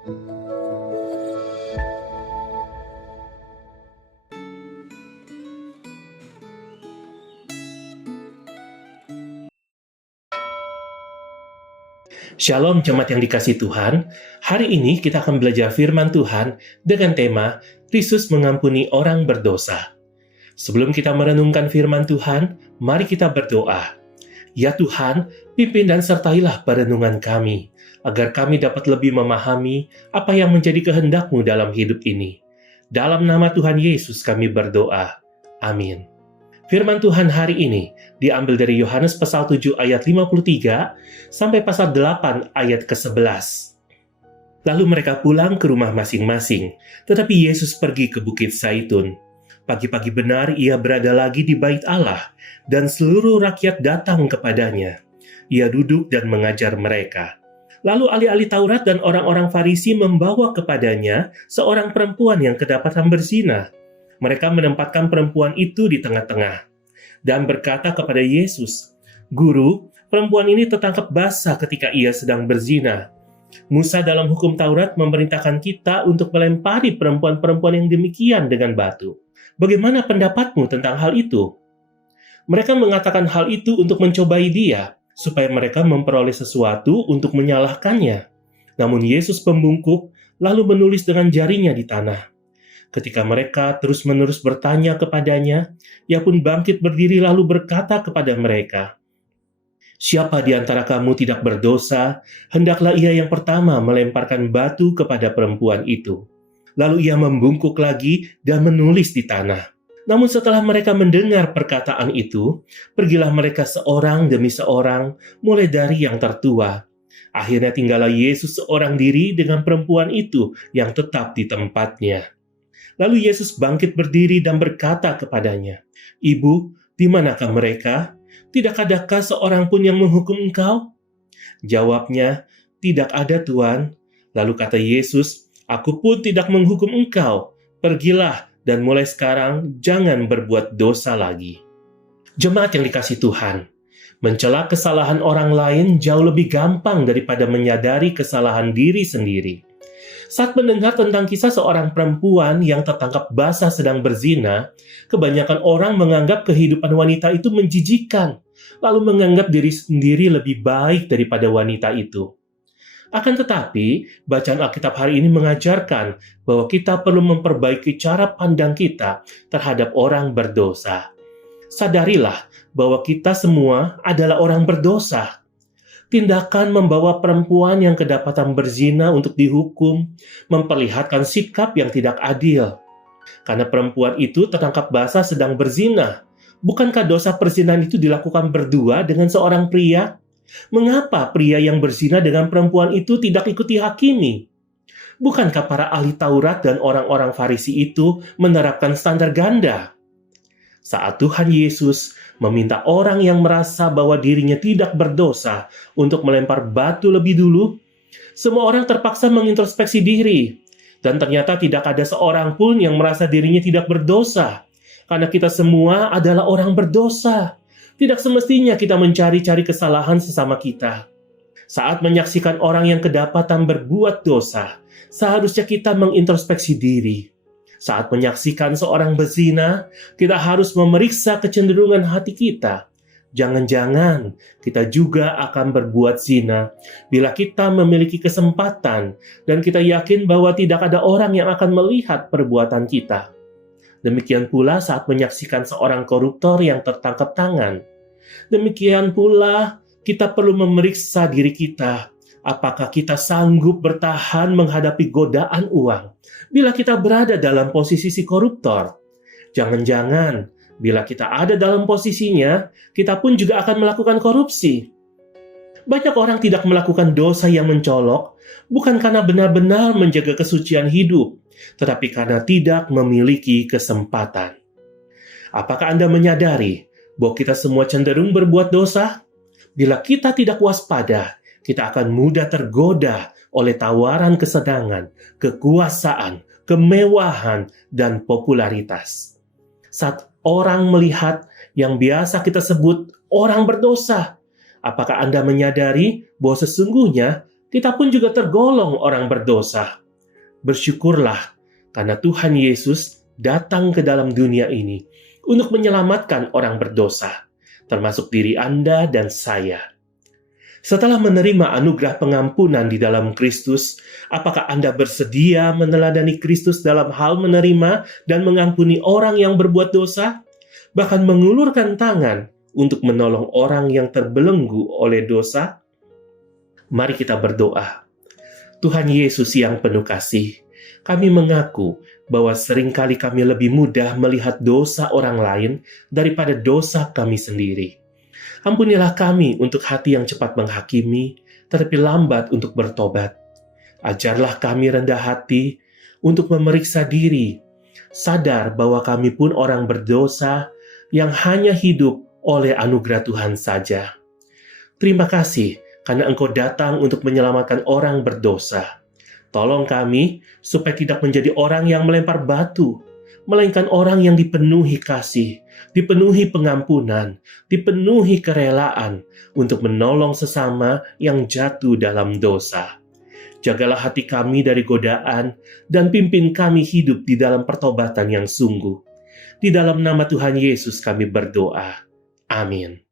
Shalom jemaat yang dikasihi Tuhan, hari ini kita akan belajar firman Tuhan dengan tema Kristus mengampuni orang berdosa. Sebelum kita merenungkan firman Tuhan, mari kita berdoa. Ya Tuhan, pimpin dan sertailah perenungan kami, agar kami dapat lebih memahami apa yang menjadi kehendak-Mu dalam hidup ini. Dalam nama Tuhan Yesus kami berdoa. Amin. Firman Tuhan hari ini diambil dari Yohanes pasal 7 ayat 53 sampai pasal 8 ayat ke-11. Lalu mereka pulang ke rumah masing-masing, tetapi Yesus pergi ke Bukit Zaitun. Pagi-pagi benar ia berada lagi di bait Allah, dan seluruh rakyat datang kepadanya. Ia duduk dan mengajar mereka. Lalu ahli-ahli Taurat dan orang-orang Farisi membawa kepadanya seorang perempuan yang kedapatan berzina. Mereka menempatkan perempuan itu di tengah-tengah dan berkata kepada Yesus, "Guru, perempuan ini tertangkap basah ketika ia sedang berzina. Musa dalam hukum Taurat memerintahkan kita untuk melempari perempuan-perempuan yang demikian dengan batu. Bagaimana pendapatmu tentang hal itu?" Mereka mengatakan hal itu untuk mencobai dia, supaya mereka memperoleh sesuatu untuk menyalahkannya. Namun Yesus membungkuk, lalu menulis dengan jarinya di tanah. Ketika mereka terus-menerus bertanya kepadanya, ia pun bangkit berdiri lalu berkata kepada mereka, "Siapa di antara kamu tidak berdosa, hendaklah ia yang pertama melemparkan batu kepada perempuan itu." Lalu ia membungkuk lagi dan menulis di tanah. Namun setelah mereka mendengar perkataan itu, pergilah mereka seorang demi seorang, mulai dari yang tertua. Akhirnya tinggallah Yesus seorang diri dengan perempuan itu yang tetap di tempatnya. Lalu Yesus bangkit berdiri dan berkata kepadanya, "Ibu, di manakah mereka? Tidak adakah seorang pun yang menghukum engkau?" Jawabnya, "Tidak ada, Tuan." Lalu kata Yesus, "Aku pun tidak menghukum engkau. Pergilah dan mulai sekarang jangan berbuat dosa lagi." Jemaat yang dikasihi Tuhan, mencela kesalahan orang lain jauh lebih gampang daripada menyadari kesalahan diri sendiri. Saat mendengar tentang kisah seorang perempuan yang tertangkap basah sedang berzina, kebanyakan orang menganggap kehidupan wanita itu menjijikkan, lalu menganggap diri sendiri lebih baik daripada wanita itu. Akan tetapi, bacaan Alkitab hari ini mengajarkan bahwa kita perlu memperbaiki cara pandang kita terhadap orang berdosa. Sadarilah bahwa kita semua adalah orang berdosa. Tindakan membawa perempuan yang kedapatan berzina untuk dihukum memperlihatkan sikap yang tidak adil. Karena perempuan itu tertangkap basah sedang berzina. Bukankah dosa perzinahan itu dilakukan berdua dengan seorang pria? Mengapa pria yang berzina dengan perempuan itu tidak ikut dihakimi? Bukankah para ahli Taurat dan orang-orang Farisi itu menerapkan standar ganda? Saat Tuhan Yesus meminta orang yang merasa bahwa dirinya tidak berdosa untuk melempar batu lebih dulu, semua orang terpaksa mengintrospeksi diri. Dan ternyata tidak ada seorang pun yang merasa dirinya tidak berdosa. Karena kita semua adalah orang berdosa. Tidak semestinya kita mencari-cari kesalahan sesama kita. Saat menyaksikan orang yang kedapatan berbuat dosa, seharusnya kita mengintrospeksi diri. Saat menyaksikan seorang berzina, kita harus memeriksa kecenderungan hati kita. Jangan-jangan kita juga akan berbuat zina bila kita memiliki kesempatan dan kita yakin bahwa tidak ada orang yang akan melihat perbuatan kita. Demikian pula saat menyaksikan seorang koruptor yang tertangkap tangan. Demikian pula kita perlu memeriksa diri kita. Apakah kita sanggup bertahan menghadapi godaan uang bila kita berada dalam posisi si koruptor? Jangan-jangan bila kita ada dalam posisinya, kita pun juga akan melakukan korupsi. Banyak orang tidak melakukan dosa yang mencolok, bukan karena benar-benar menjaga kesucian hidup, tetapi karena tidak memiliki kesempatan. Apakah Anda menyadari bahwa kita semua cenderung berbuat dosa? Bila kita tidak waspada, kita akan mudah tergoda oleh tawaran kesenangan, kekuasaan, kemewahan, dan popularitas. Saat orang melihat yang biasa kita sebut orang berdosa, apakah Anda menyadari bahwa sesungguhnya kita pun juga tergolong orang berdosa. Bersyukurlah karena Tuhan Yesus datang ke dalam dunia ini untuk menyelamatkan orang berdosa, termasuk diri Anda dan saya. Setelah menerima anugerah pengampunan di dalam Kristus, apakah Anda bersedia meneladani Kristus dalam hal menerima dan mengampuni orang yang berbuat dosa? Bahkan mengulurkan tangan untuk menolong orang yang terbelenggu oleh dosa? Mari kita berdoa. Tuhan Yesus yang penuh kasih, kami mengaku bahwa seringkali kami lebih mudah melihat dosa orang lain daripada dosa kami sendiri. Ampunilah kami untuk hati yang cepat menghakimi, tetapi lambat untuk bertobat. Ajarlah kami rendah hati untuk memeriksa diri, sadar bahwa kami pun orang berdosa yang hanya hidup oleh anugerah Tuhan saja. Terima kasih karena Engkau datang untuk menyelamatkan orang berdosa. Tolong kami supaya tidak menjadi orang yang melempar batu, melainkan orang yang dipenuhi kasih, dipenuhi pengampunan, dipenuhi kerelaan untuk menolong sesama yang jatuh dalam dosa. Jagalah hati kami dari godaan dan pimpin kami hidup di dalam pertobatan yang sungguh. Di dalam nama Tuhan Yesus kami berdoa. Amin.